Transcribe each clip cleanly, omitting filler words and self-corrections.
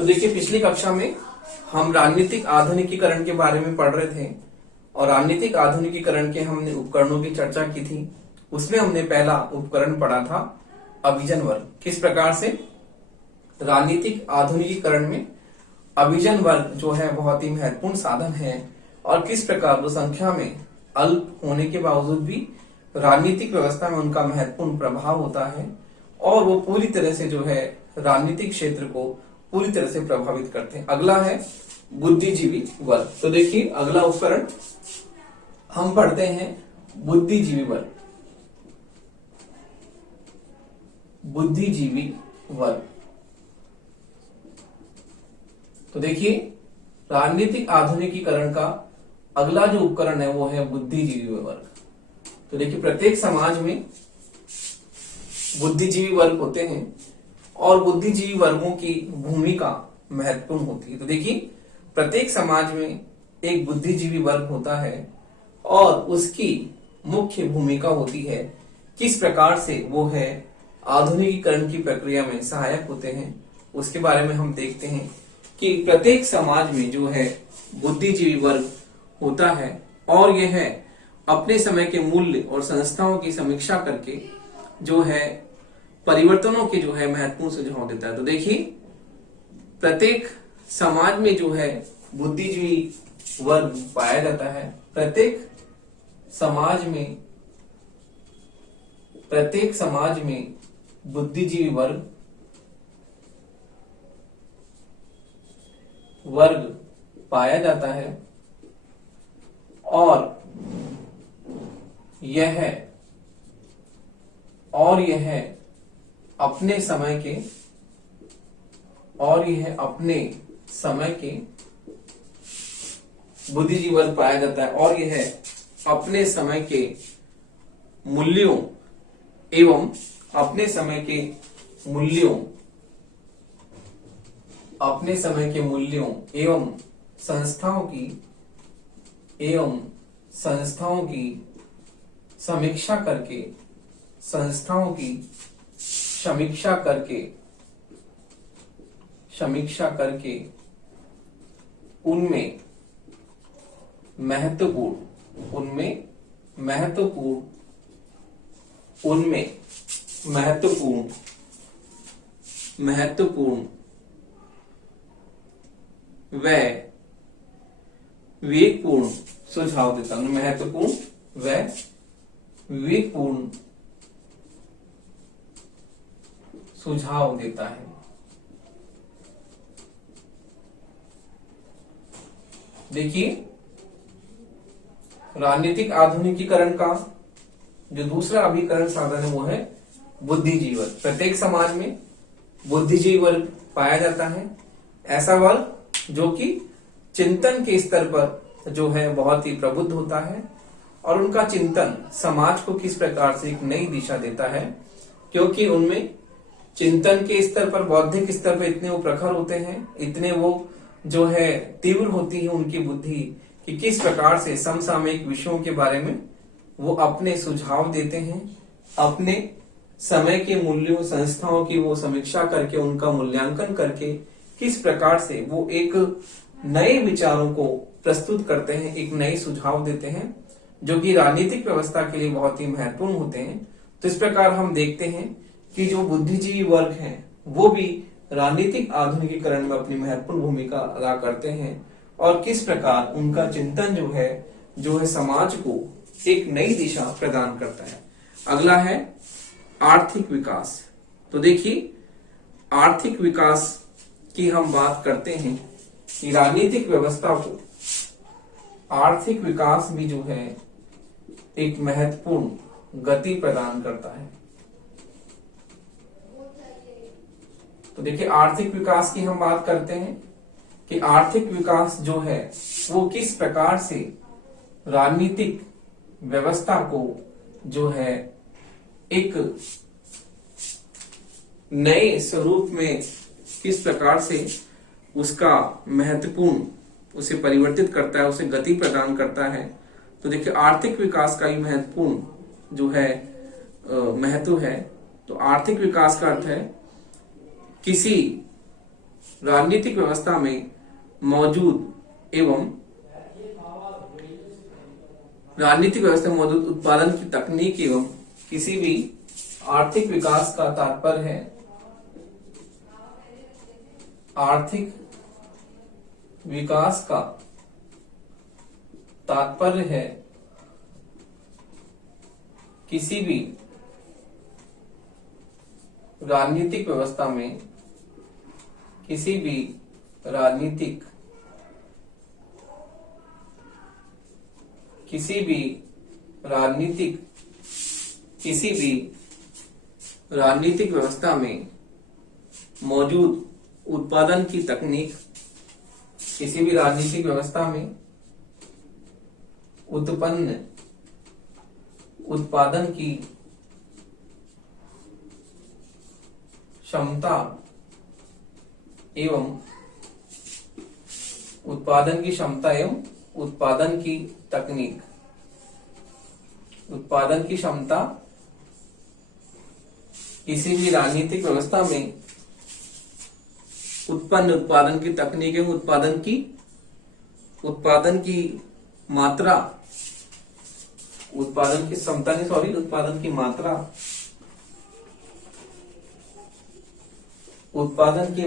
तो देखिए, पिछली कक्षा में हम राजनीतिक आधुनिकीकरण के बारे में पढ़ रहे थे और राजनीतिक आधुनिकीकरण के हमने उपकरणों की चर्चा की थी। उसमें हमने पहला उपकरण पढ़ा था अभिजन वर्ग। किस प्रकार से राजनीतिक आधुनिकीकरण में अभिजन वर्ग जो है बहुत ही महत्वपूर्ण साधन है और किस प्रकार वो संख्या में अल्प होने के बावजूद भी राजनीतिक व्यवस्था में उनका महत्वपूर्ण प्रभाव होता है और वो पूरी तरह से जो है राजनीतिक क्षेत्र को पूरी तरह से प्रभावित करते हैं। अगला है बुद्धिजीवी वर्ग। तो देखिए, अगला उपकरण हम पढ़ते हैं बुद्धिजीवी वर्ग। बुद्धिजीवी वर्ग। तो देखिए, राजनीतिक आधुनिकीकरण का अगला जो उपकरण है वो है बुद्धिजीवी वर्ग। तो देखिए, प्रत्येक समाज में बुद्धिजीवी वर्ग होते हैं और बुद्धिजीवी वर्गों की भूमिका महत्वपूर्ण होती है। तो देखिए, प्रत्येक समाज में एक बुद्धिजीवी वर्ग होता है और उसकी मुख्य भूमिका होती है किस प्रकार से वो है आधुनिकीकरण की प्रक्रिया में सहायक होते हैं। उसके बारे में हम देखते हैं कि प्रत्येक समाज में जो है बुद्धिजीवी वर्ग होता है और यह है अपने समय के मूल्य और संस्थाओं की समीक्षा करके जो है परिवर्तनों के जो है महत्वपूर्ण सुझाव देता है। तो देखिए, प्रत्येक समाज में जो है बुद्धिजीवी वर्ग पाया जाता है। प्रत्येक समाज में बुद्धिजीवी वर्ग पाया जाता है और यह अपने समय के बुद्धिजीवी वर्ग पाया जाता है और यह अपने समय के मूल्यों एवं संस्थाओं की समीक्षा करके उनमें महत्वपूर्ण व विवेकपूर्ण सुझाव देता है। महत्वपूर्ण व विवेकपूर्ण सुझाव देता है। देखिए, राजनीतिक आधुनिकीकरण का जो दूसरा अभिकरण साधन है वो है बुद्धिजीवी वर्ग। प्रत्येक समाज में बुद्धिजीवी वर्ग पाया जाता है। ऐसा वर्ग जो कि चिंतन के स्तर पर जो है बहुत ही प्रबुद्ध होता है और उनका चिंतन समाज को किस प्रकार से एक नई दिशा देता है, क्योंकि उनमें चिंतन के स्तर पर, बौद्धिक स्तर पर इतने वो प्रखर होते हैं, इतने वो जो है तीव्र होती है उनकी बुद्धि कि किस प्रकार से समसामयिक विषयों के बारे में वो अपने सुझाव देते हैं। अपने समय के मूल्यों, संस्थाओं की वो समीक्षा करके, उनका मूल्यांकन करके किस प्रकार से वो एक नए विचारों को प्रस्तुत करते हैं, एक नए सुझाव देते हैं जो कि राजनीतिक व्यवस्था के लिए बहुत ही महत्वपूर्ण होते हैं। तो इस प्रकार हम देखते हैं कि जो बुद्धिजीवी वर्ग हैं वो भी राजनीतिक आधुनिकीकरण में अपनी महत्वपूर्ण भूमिका अदा करते हैं और किस प्रकार उनका चिंतन जो है समाज को एक नई दिशा प्रदान करता है। अगला है आर्थिक विकास। तो देखिए, आर्थिक विकास की हम बात करते हैं कि राजनीतिक व्यवस्था को आर्थिक विकास भी जो है एक महत्वपूर्ण गति प्रदान करता है। तो देखिए, आर्थिक विकास की हम बात करते हैं कि आर्थिक विकास जो है वो किस प्रकार से राजनीतिक व्यवस्था को जो है एक नए स्वरूप में किस प्रकार से उसका महत्वपूर्ण उसे परिवर्तित करता है, उसे गति प्रदान करता है। तो देखिए, आर्थिक विकास का ही महत्वपूर्ण जो है महत्व है। तो आर्थिक विकास का अर्थ है किसी राजनीतिक व्यवस्था में मौजूद एवं राजनीतिक व्यवस्था में मौजूद उत्पादन की तकनीक एवं किसी भी आर्थिक विकास का तात्पर्य है आर्थिक विकास का तात्पर्य है किसी भी राजनीतिक व्यवस्था में किसी भी राजनीतिक व्यवस्था में मौजूद उत्पादन की तकनीक किसी भी राजनीतिक व्यवस्था में उत्पन्न उत्पादन की क्षमता एवं उत्पादन की क्षमता एवं उत्पादन की तकनीक उत्पादन की क्षमता किसी भी राजनीतिक व्यवस्था में उत्पन्न उत्पादन की तकनीक एवं उत्पादन की मात्रा उत्पादन की क्षमता नहीं सॉरी उत्पादन की मात्रा उत्पादन की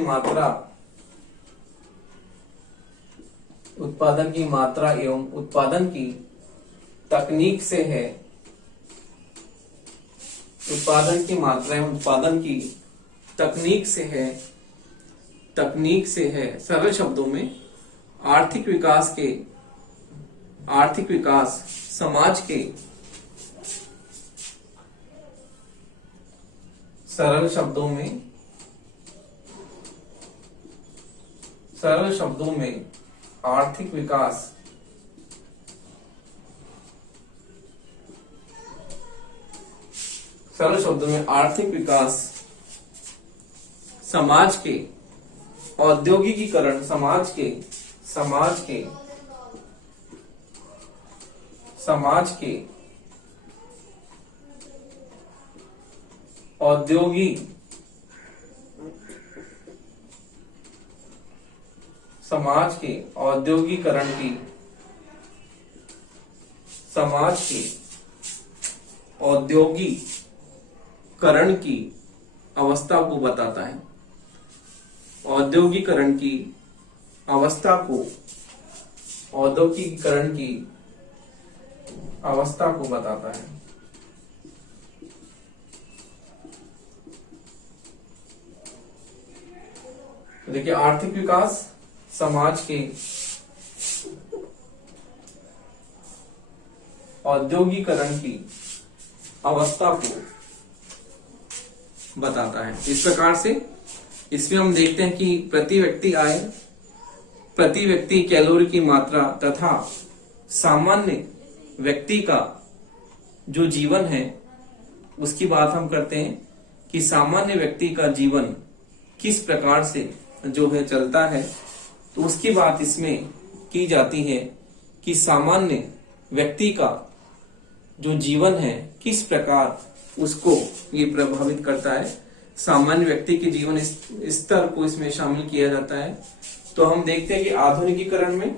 मात्रा एवं उत्पादन की तकनीक से है उत्पादन की मात्रा एवं उत्पादन की तकनीक से है सरल शब्दों में आर्थिक विकास समाज के सरल शब्दों में आर्थिक विकास समाज के औद्योगिकीकरण समाज के औद्योगिकरण की अवस्था को बताता है औद्योगिकरण की अवस्था को बताता है तो देखिए आर्थिक विकास समाज के औद्योगिकरण की अवस्था को बताता है। इस प्रकार से इसमें हम देखते हैं कि प्रति व्यक्ति आय, प्रति व्यक्ति कैलोरी की मात्रा तथा सामान्य व्यक्ति का जो जीवन है उसकी बात हम करते हैं कि सामान्य व्यक्ति का जीवन किस प्रकार से जो है चलता है, तो उसकी बात इसमें की जाती है कि सामान्य व्यक्ति का जो जीवन है किस प्रकार उसको ये प्रभावित करता है। सामान्य व्यक्ति के जीवन स्तर को इसमें शामिल किया जाता है। तो हम देखते हैं कि आधुनिकीकरण में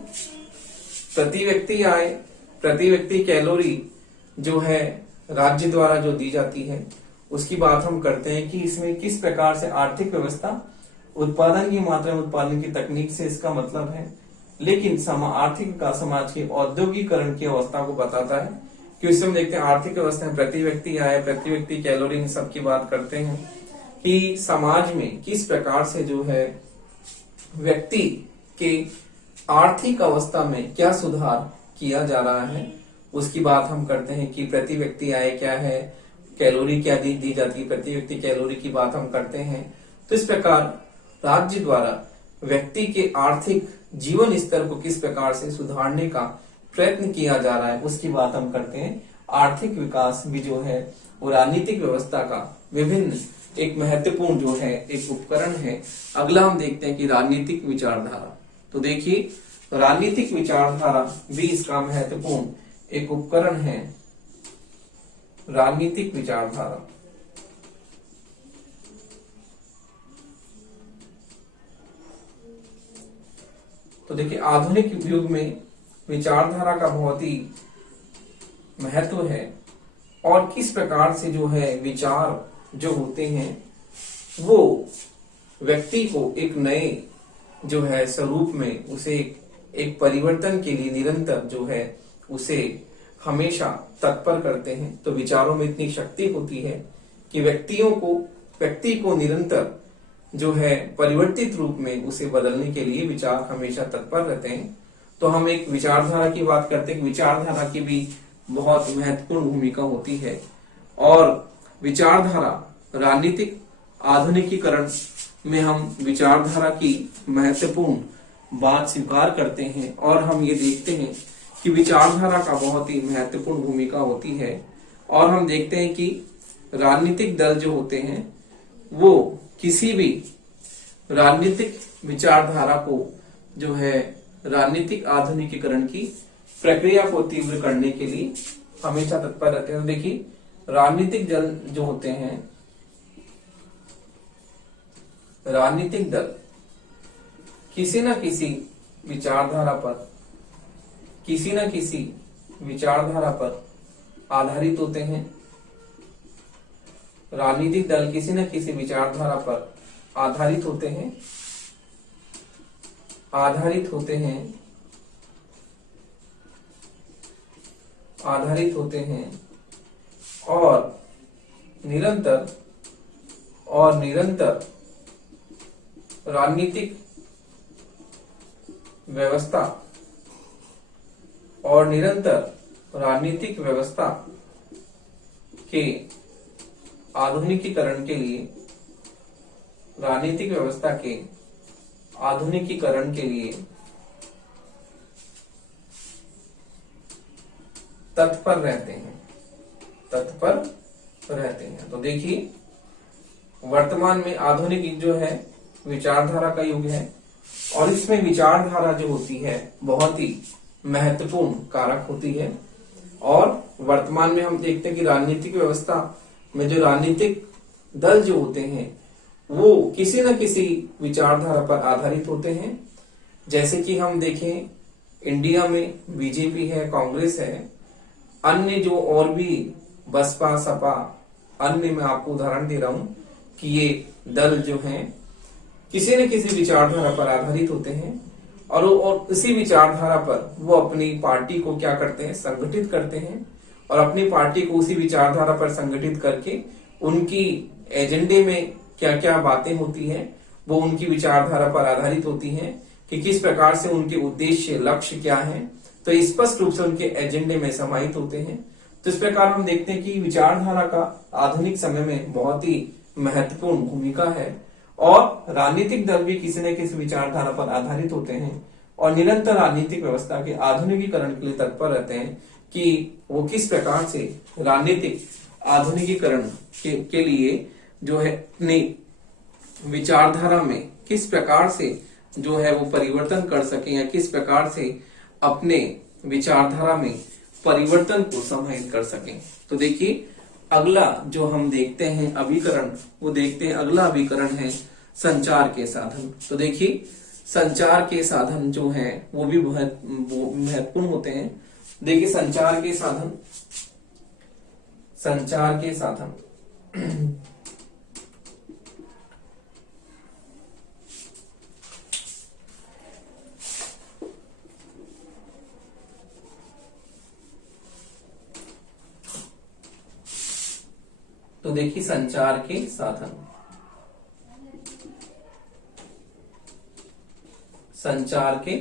प्रति व्यक्ति आय, प्रति व्यक्ति कैलोरी जो है राज्य द्वारा जो दी जाती है उसकी बात हम करते हैं कि इसमें किस प्रकार से आर्थिक व्यवस्था उत्पादन की मात्रा में उत्पादन की तकनीक से इसका मतलब है। लेकिन आर्थिक विकास समाज के औद्योगिकरण की अवस्था को बताता है कि इसमें देखते हैं आर्थिक व्यवस्था में प्रति व्यक्ति आय, प्रति व्यक्ति कैलोरी, इन सब की बात करते हैं कि समाज में किस प्रकार से जो है व्यक्ति के आर्थिक अवस्था में क्या सुधार किया जा रहा है उसकी बात हम करते हैं कि प्रति व्यक्ति आय क्या है, कैलोरी क्या दी जाती है, प्रति व्यक्ति कैलोरी की बात हम करते हैं। तो इस प्रकार राज्य द्वारा व्यक्ति के आर्थिक जीवन स्तर को किस प्रकार से सुधारने का प्रयत्न किया जा रहा है उसकी बात हम करते हैं। आर्थिक विकास भी जो है वो राजनीतिक व्यवस्था का विभिन्न एक महत्वपूर्ण जो है एक उपकरण है। अगला हम देखते हैं कि राजनीतिक विचारधारा। तो देखिए राजनीतिक विचारधारा भी इसका महत्वपूर्ण एक उपकरण है। राजनीतिक विचारधारा तो देखिए आधुनिक युग में विचारधारा का बहुत ही महत्व है और किस प्रकार से जो है विचार जो होते हैं वो व्यक्ति को एक नए जो है स्वरूप में उसे एक परिवर्तन के लिए निरंतर जो है उसे हमेशा तत्पर करते हैं। तो विचारों में इतनी शक्ति होती है कि व्यक्ति को निरंतर जो है परिवर्तित रूप में उसे बदलने के लिए विचार हमेशा तत्पर रहते हैं। तो हम एक विचारधारा की बात करते हैं, विचारधारा की भी बहुत महत्वपूर्ण भूमिका होती है और विचारधारा राजनीतिक आधुनिकीकरण में हम विचारधारा की महत्वपूर्ण बात स्वीकार करते हैं और हम ये देखते हैं कि विचारधारा का बहुत ही महत्वपूर्ण भूमिका होती है। और हम देखते हैं कि राजनीतिक दल जो होते हैं वो किसी भी राजनीतिक विचारधारा को जो है राजनीतिक आधुनिकीकरण की प्रक्रिया को तीव्र करने के लिए हमेशा तत्पर रहते हैं। तो देखिए राजनीतिक दल जो होते हैं, राजनीतिक दल किसी न किसी विचारधारा पर आधारित होते हैं। राजनीतिक दल किसी न किसी विचारधारा पर आधारित होते हैं और निरंतर राजनीतिक व्यवस्था के आधुनिकीकरण के लिए तत्पर रहते हैं। तो देखिए वर्तमान में आधुनिक युग जो है विचारधारा का युग है और इसमें विचारधारा जो होती है बहुत ही महत्वपूर्ण कारक होती है। और वर्तमान में हम देखते हैं कि राजनीतिक व्यवस्था में जो राजनीतिक दल जो होते हैं वो किसी न किसी विचारधारा पर आधारित होते हैं। जैसे कि हम देखें इंडिया में बीजेपी है, कांग्रेस है, अन्य जो और भी बसपा, सपा, अन्य मैं आपको उदाहरण दे रहा हूं कि ये दल जो हैं किसी न किसी विचारधारा पर आधारित होते हैं और उसी विचारधारा पर वो अपनी पार्टी को क्या करते हैं, संगठित करते हैं और अपनी पार्टी को उसी विचारधारा पर संगठित करके उनकी एजेंडे में क्या क्या बातें होती हैं वो उनकी विचारधारा पर आधारित होती हैं कि किस प्रकार से उनके उद्देश्य, लक्ष्य क्या हैं, तो स्पष्ट रूप से उनके एजेंडे में समाहित होते हैं। तो इस प्रकार हम देखते हैं कि विचारधारा का आधुनिक समय में बहुत ही महत्वपूर्ण भूमिका है और राजनीतिक दल भी किसी न किसी विचारधारा पर आधारित होते हैं और निरंतर राजनीतिक व्यवस्था के आधुनिकीकरण के लिए तत्पर रहते हैं कि वो किस प्रकार से राजनीतिक आधुनिकीकरण के लिए जो है अपनी विचारधारा में किस प्रकार से जो है वो परिवर्तन कर सके या किस प्रकार से अपने विचारधारा में परिवर्तन को समाहित कर सकें। तो देखिए अगला जो हम देखते हैं अभिकरण, वो देखते हैं अगला अभिकरण है संचार के साधन। तो देखिए संचार के साधन जो हैं वो भी बहुत महत्वपूर्ण होते हैं। देखिए संचार के साधन तो देखिए संचार के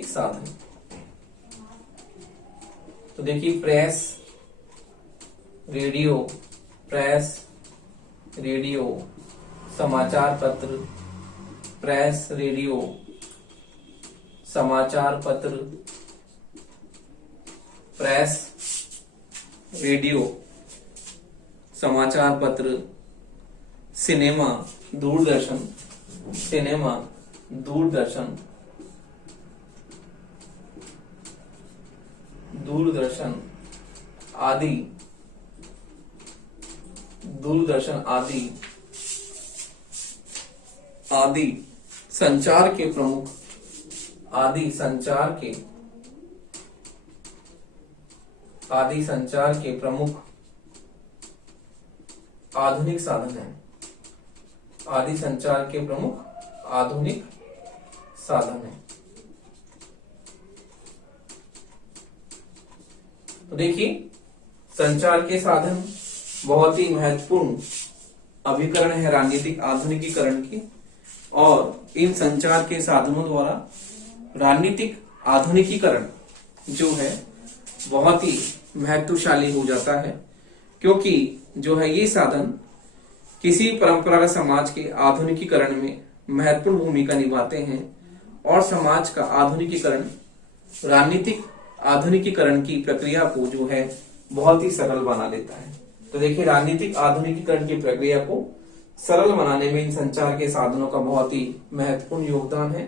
साधन तो देखिए प्रेस, रेडियो, समाचार पत्र, प्रेस, रेडियो, समाचार पत्र, प्रेस, रेडियो, समाचार पत्र, सिनेमा, दूरदर्शन आदि संचार के प्रमुख आदि संचार के प्रमुख आधुनिक साधन है। आदि संचार के प्रमुख आधुनिक साधन है। तो देखिए, संचार के साधन बहुत ही महत्वपूर्ण अभिकरण है राजनीतिक आधुनिकीकरण की, और इन संचार के साधनों द्वारा राजनीतिक आधुनिकीकरण जो है बहुत ही महत्वशाली हो जाता है, क्योंकि जो है ये साधन किसी परंपरागत समाज के आधुनिकीकरण में महत्वपूर्ण भूमिका निभाते हैं और समाज का आधुनिकीकरण राजनीतिक आधुनिकीकरण की प्रक्रिया को जो है बहुत ही सरल बना देता है। तो देखिए, राजनीतिक आधुनिकीकरण की प्रक्रिया को सरल बनाने में इन संचार के साधनों का बहुत ही महत्वपूर्ण योगदान है।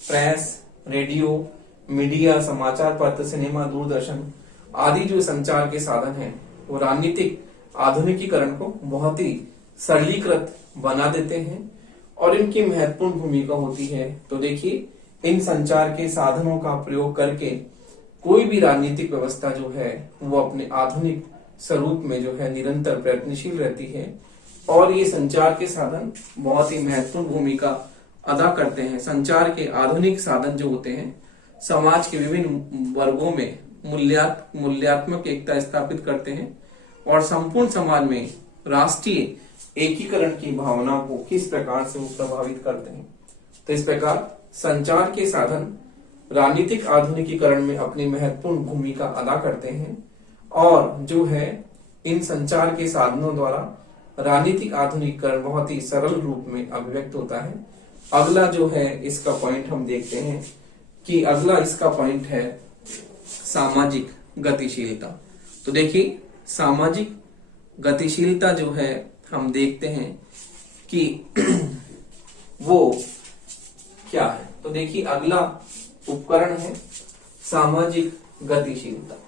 प्रेस, रेडियो, मीडिया, समाचार पत्र, सिनेमा, दूरदर्शन आदि जो संचार के साधन हैं वो राजनीतिक आधुनिकीकरण को बहुत ही सरलीकृत बना देते हैं और इनकी महत्वपूर्ण भूमिका होती है। तो देखिए, इन संचार के साधनों का प्रयोग करके कोई भी राजनीतिक व्यवस्था जो है वो अपने आधुनिक स्वरूप में जो है निरंतर प्रयत्नशील रहती है, और ये संचार के साधन बहुत ही महत्वपूर्ण भूमिका अदा करते हैं। संचार के आधुनिक साधन जो होते हैं समाज के विभिन्न वर्गों में मूल्यात्मक एकता स्थापित करते हैं और संपूर्ण समाज में राष्ट्रीय एकीकरण की भावना को किस प्रकार से वो प्रभावित करते हैं। तो इस प्रकार संचार के साधन राजनीतिक आधुनिकीकरण में अपनी महत्वपूर्ण भूमिका अदा करते हैं, और जो है इन संचार के साधनों द्वारा राजनीतिक आधुनिकीकरण बहुत ही सरल रूप में अभिव्यक्त होता है। अगला जो है इसका पॉइंट हम देखते हैं कि अगला इसका पॉइंट है सामाजिक गतिशीलता। तो देखिए, सामाजिक गतिशीलता जो है हम देखते हैं कि वो क्या है। तो देखिए, अगला उपकरण है सामाजिक गतिशीलता।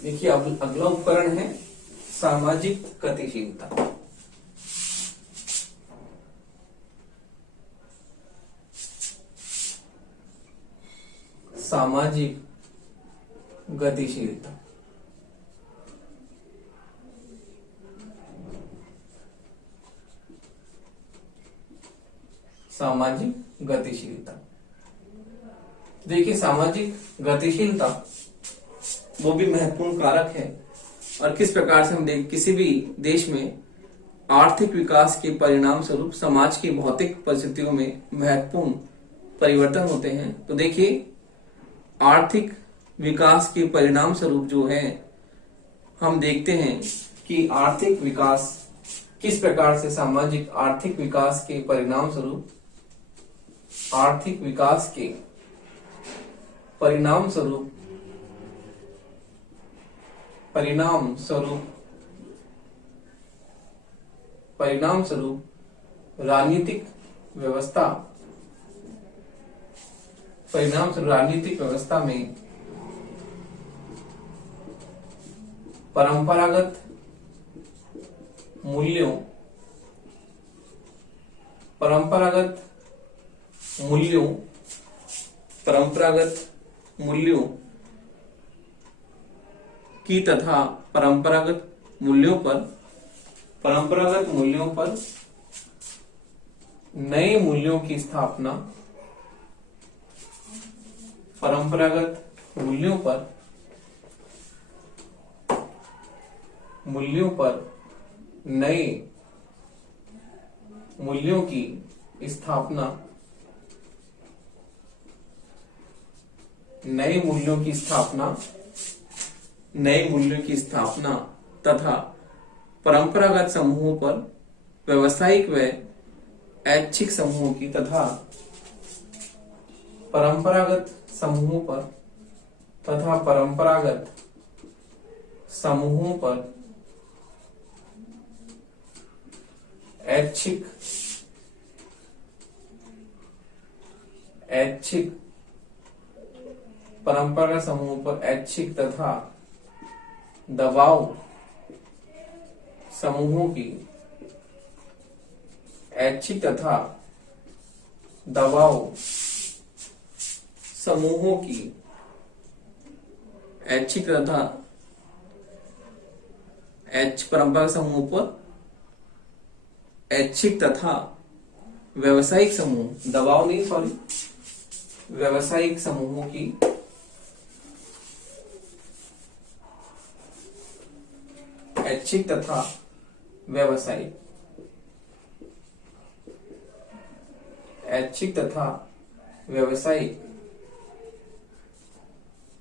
देखिए, अब अगला उपकरण है सामाजिक गतिशीलता। सामाजिक गतिशीलता सामाजिक गतिशीलता देखिए, सामाजिक गतिशीलता वो भी महत्वपूर्ण कारक है, और किस प्रकार से हम किसी भी देश में आर्थिक विकास के परिणाम स्वरूप समाज की भौतिक परिस्थितियों में महत्वपूर्ण परिवर्तन होते हैं। तो देखिए, आर्थिक विकास के परिणाम स्वरूप जो है हम देखते हैं कि आर्थिक विकास किस प्रकार से सामाजिक आर्थिक विकास के परिणाम स्वरूप राजनीतिक व्यवस्था में परंपरागत मूल्यों की तथा परंपरागत मूल्यों पर नए मूल्यों की स्थापना, मूल्यों पर नए मूल्यों की स्थापना, नए मूल्यों की स्थापना तथा परंपरागत समूहों पर व्यावसायिक व ऐच्छिक समूहों की तथा परंपरागत समूहों पर ऐच्छिक परंपरागत समूहों पर ऐच्छिक तथा दबाव समूहों की ऐच्छिक तथा दबाव समूहों की ऐच्छिक तथा परंपरागत समूहों पर ऐच्छिक तथा व्यवसायिक समूह, दबाव नहीं सॉरी, व्यवसायिक समूहों की ऐच्छिक तथा व्यवसायिक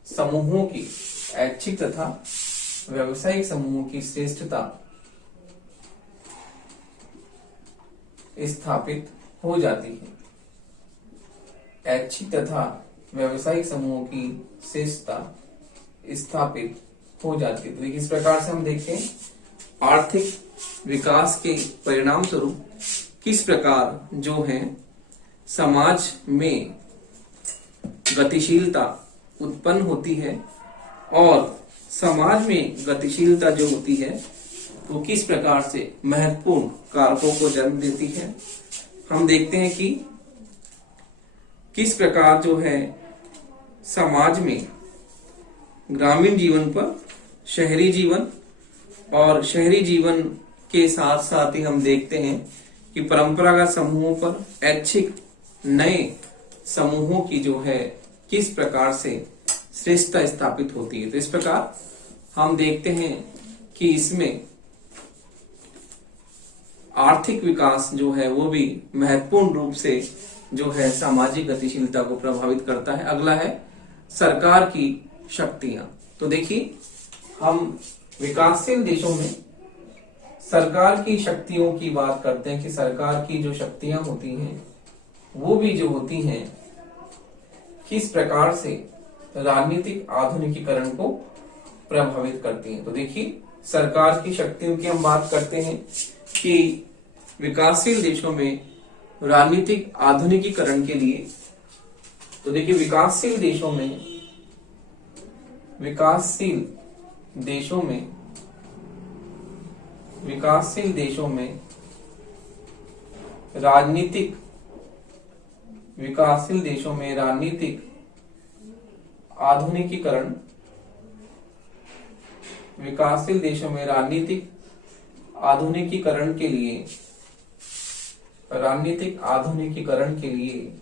समूहों की ऐच्छिक तथा व्यवसायिक समूहों की श्रेष्ठता स्थापित हो जाती है। ऐच्छिक तथा व्यवसायिक समूहों की श्रेष्ठता स्थापित हो जाती है। तो इस प्रकार से हम देखते हैं आर्थिक विकास के परिणाम स्वरूप किस प्रकार जो है समाज में गतिशीलता उत्पन्न होती है और समाज में गतिशीलता जो होती है वो किस प्रकार से महत्वपूर्ण कारकों को जन्म देती है। हम देखते हैं कि किस प्रकार जो है समाज में ग्रामीण जीवन पर शहरी जीवन और शहरी जीवन के साथ साथ ही हम देखते हैं कि परंपरागत समूहों पर ऐच्छिक नए समूहों की जो है किस प्रकार से श्रेष्ठता स्थापित होती है। तो इस प्रकार हम देखते हैं कि इसमें आर्थिक विकास जो है वो भी महत्वपूर्ण रूप से जो है सामाजिक गतिशीलता को प्रभावित करता है। अगला है सरकार की शक्तियां। तो देखिए हम विकासशील देशों में सरकार की शक्तियों की बात करते हैं कि सरकार की जो शक्तियां होती हैं वो भी जो होती हैं किस प्रकार से राजनीतिक आधुनिकीकरण को प्रभावित करती हैं। तो देखिए सरकार की शक्तियों की हम बात करते हैं कि विकासशील देशों में राजनीतिक आधुनिकीकरण के लिए, तो देखिए विकासशील देशों में राजनीतिक आधुनिकीकरण के लिए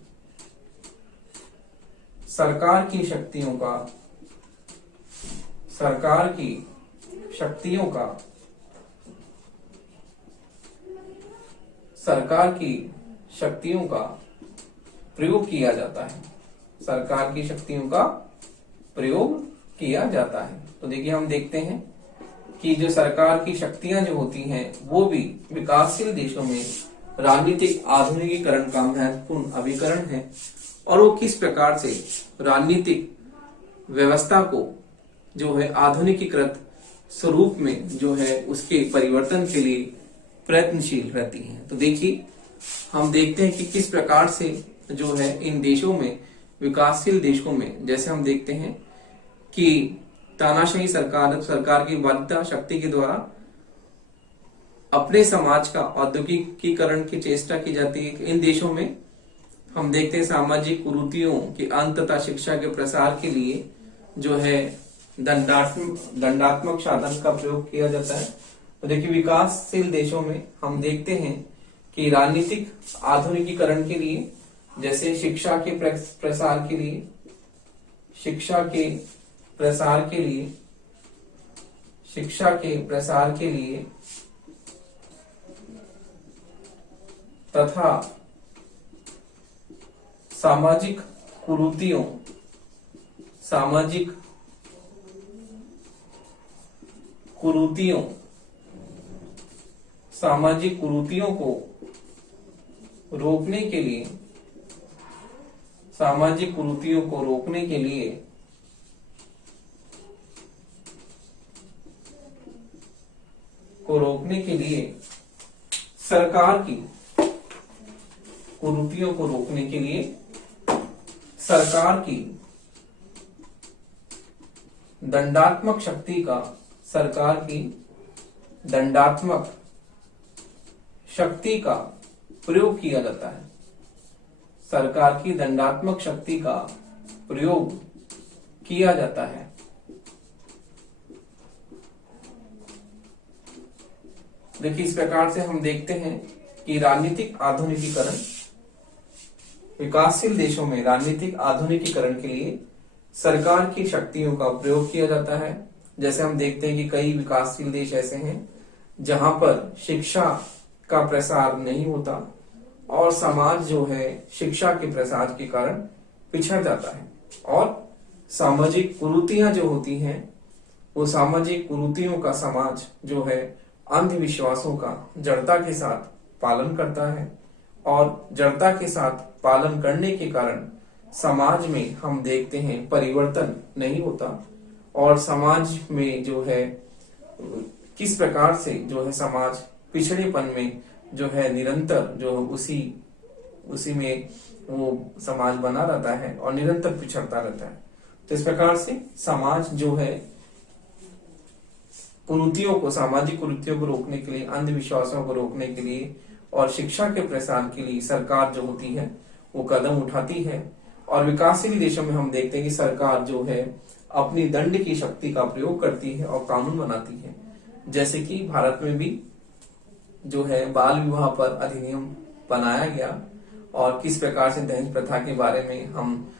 सरकार की शक्तियों का प्रयोग किया जाता है। सरकार की शक्तियों का प्रयोग किया जाता है। तो देखिए हम देखते हैं कि जो सरकार की शक्तियां जो होती हैं वो भी विकासशील देशों में राजनीतिक आधुनिकीकरण का महत्वपूर्ण अभिकरण है और वो किस प्रकार से राजनीतिक व्यवस्था को जो है आधुनिकीकृत स्वरूप में जो है उसके परिवर्तन के लिए प्रयत्नशील रहती हैं। तो देखिए हम देखते हैं कि किस प्रकार से जो है इन देशों में, विकासशील देशों में, जैसे हम देखते हैं कि तानाशाही सरकार की बाध्यता शक्ति के द्वारा अपने समाज का औद्योगिकीकरण की चेष्टा की जाती है। इन देशों में हम देखते हैं सामाजिक कुरीतियों के अंत तथा शिक्षा के प्रसार के लिए जो है दंडात्मक साधन का प्रयोग किया जाता है। तो देखिए विकासशील देशों में हम देखते हैं कि राजनीतिक आधुनिकीकरण के लिए, जैसे शिक्षा के प्रसार के लिए तथा सामाजिक कुरीतियों को रोकने के लिए, सामाजिक कुरीतियों को रोकने के लिए सरकार की कुरीतियों को रोकने के लिए सरकार की दंडात्मक शक्ति का प्रयोग किया जाता है। सरकार की दंडात्मक शक्ति का प्रयोग किया जाता है। देखिए, इस प्रकार से हम देखते हैं कि राजनीतिक आधुनिकीकरण, विकासशील देशों में राजनीतिक आधुनिकीकरण के लिए सरकार की शक्तियों का प्रयोग किया जाता है। जैसे हम देखते हैं कि कई विकासशील देश ऐसे हैं जहां पर शिक्षा का प्रसार नहीं होता और समाज जो है शिक्षा के प्रसार के कारण पिछड़ जाता है, और सामाजिक कुरीतियां जो होती हैं वो सामाजिक कुरीतियों का समाज जो है अंधविश्वासों का जड़ता के साथ पालन करता है, और जड़ता के साथ पालन करने के कारण समाज में हम देखते हैं परिवर्तन नहीं होता, और समाज में जो है किस प्रकार से जो है समाज पिछड़ेपन में जो है निरंतर जो उसी में वो समाज बना रहता है और निरंतर पिछड़ता रहता है। तो इस प्रकार से समाज जो है कुरीतियों को, सामाजिक कुरीतियों को रोकने के लिए, अंधविश्वासों को रोकने के लिए और शिक्षा के प्रसार के लिए सरकार जो होती है वो कदम उठाती है। और विकासशील देशों में हम देखते हैं कि सरकार जो है अपनी दंड की शक्ति का प्रयोग करती है और कानून बनाती है। जैसे कि भारत में भी जो है बाल विवाह पर अधिनियम बनाया गया, और किस प्रकार से दहेज प्रथा के बारे में हम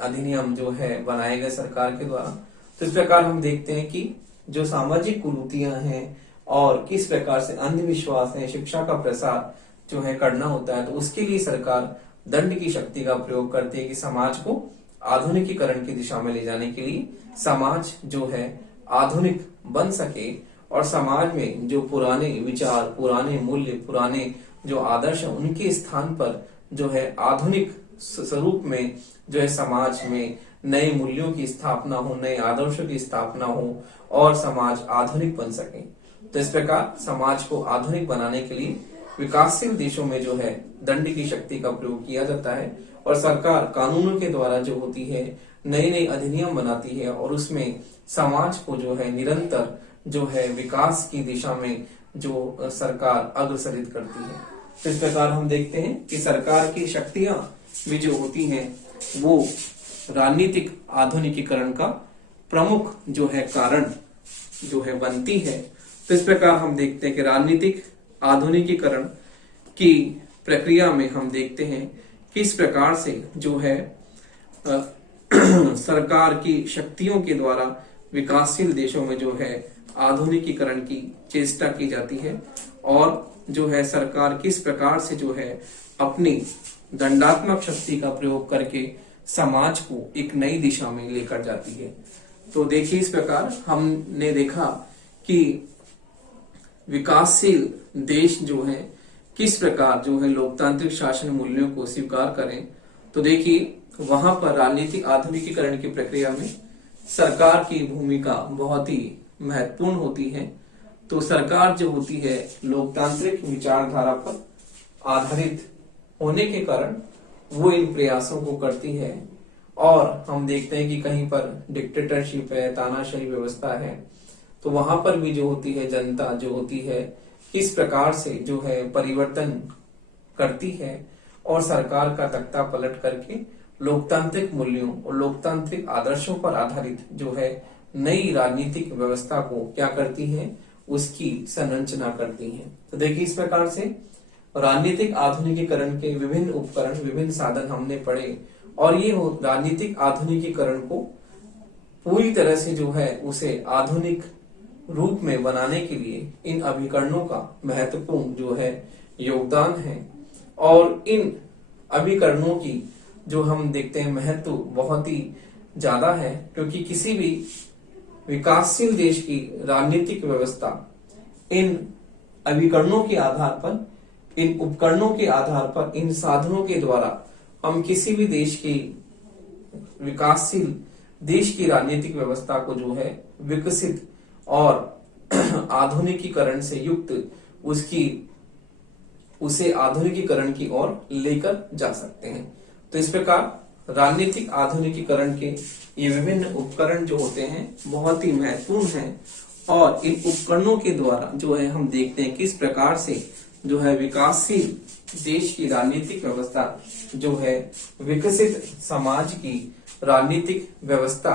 अधिनियम जो है बनाए गए सरकार के द्वारा। तो इस प्रकार हम देखते हैं कि जो सामाजिक कुरीतियां हैं और किस प्रकार से अंधविश्वास है, शिक्षा का प्रसार जो है करना होता है, तो उसके लिए सरकार दंड की शक्ति का प्रयोग करती है कि समाज को आधुनिकीकरण की दिशा में ले जाने के लिए समाज जो है आधुनिक बन सके, और समाज में जो पुराने विचार, पुराने मूल्य, पुराने जो आदर्श है उनके स्थान पर जो है आधुनिक स्वरूप में जो है समाज में नए मूल्यों की स्थापना हो, नए आदर्शों की स्थापना हो और समाज आधुनिक बन सके। तो इस प्रकार समाज को आधुनिक बनाने के लिए विकासशील देशों में जो है दंड की शक्ति का प्रयोग किया जाता है, और सरकार कानूनों के द्वारा जो होती है नए नए अधिनियम बनाती है और उसमें समाज को जो है निरंतर जो है विकास की दिशा में जो सरकार अग्रसरित करती है। तो इस प्रकार हम देखते हैं कि सरकार की शक्तियां भी जो होती हैं वो राजनीतिक आधुनिकीकरण का प्रमुख जो है कारण जो है बनती है। तो इस प्रकार हम देखते हैं कि राजनीतिक आधुनिकीकरण की प्रक्रिया में हम देखते हैं किस प्रकार से जो है सरकार की शक्तियों के द्वारा विकासशील देशों में जो है आधुनिकीकरण की चेष्टा की जाती है, और जो है सरकार किस प्रकार से जो है अपनी दंडात्मक शक्ति का प्रयोग करके समाज को एक नई दिशा में लेकर जाती है। तो देखिए, इस प्रकार हमने देखा कि विकासशील देश जो है किस प्रकार जो है लोकतांत्रिक शासन मूल्यों को स्वीकार करें। तो देखिए, वहां पर राजनीतिक आधुनिकीकरण की प्रक्रिया में सरकार की भूमिका बहुत ही महत्वपूर्ण होती है। तो सरकार जो होती है लोकतांत्रिक विचारधारा पर आधारित होने के कारण वो इन प्रयासों को करती है, और हम देखते हैं कि कहीं पर डिक्टेटरशिप है, तानाशाही व्यवस्था है, तो वहां पर भी जो होती है जनता जो होती है किस प्रकार से जो है परिवर्तन करती है और सरकार का तख्ता पलट करके लोकतांत्रिक मूल्यों और लोकतांत्रिक आदर्शों पर आधारित जो है नई राजनीतिक व्यवस्था को क्या करती है, उसकी संरचना करती है। तो देखिए, इस प्रकार से राजनीतिक आधुनिकीकरण के विभिन्न उपकरण, विभिन्न साधन हमने पढ़े, और ये राजनीतिक आधुनिकीकरण को पूरी तरह से जो है उसे आधुनिक रूप में बनाने के लिए इन अभिकरणों का महत्वपूर्ण जो है योगदान है, और इन अभिकरणों की जो हम देखते हैं महत्व बहुत ही ज्यादा है, क्योंकि किसी भी विकासशील देश की राजनीतिक व्यवस्था इन अभिकरणों के आधार पर इन उपकरणों के आधार पर, इन साधनों के द्वारा हम किसी भी देश की विकासशील देश की राजनीतिक व्यवस्था को जो है विकसित और आधुनिकीकरण से युक्त उसे आधुनिकीकरण की ओर लेकर जा सकते हैं। तो इस प्रकार राजनीतिक आधुनिकीकरण के ये विभिन्न उपकरण जो होते हैं बहुत ही महत्वपूर्ण हैं, और इन उपकरणों के द्वारा जो है हम देखते हैं किस प्रकार से जो है विकासशील देश की राजनीतिक व्यवस्था जो है विकसित समाज की राजनीतिक व्यवस्था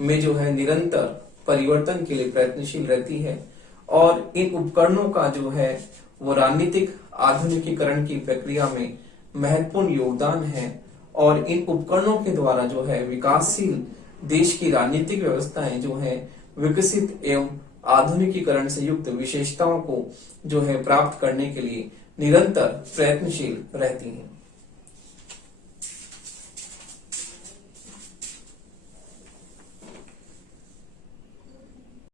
में जो है निरंतर परिवर्तन के लिए प्रयत्नशील रहती है। और इन उपकरणों का जो है वो राजनीतिक आधुनिकीकरण की प्रक्रिया में महत्वपूर्ण योगदान है, और इन उपकरणों के द्वारा जो है विकासशील देश की राजनीतिक व्यवस्थाएं जो है विकसित एवं आधुनिकीकरण से युक्त विशेषताओं को जो है प्राप्त करने के लिए निरंतर प्रयत्नशील रहती हैं।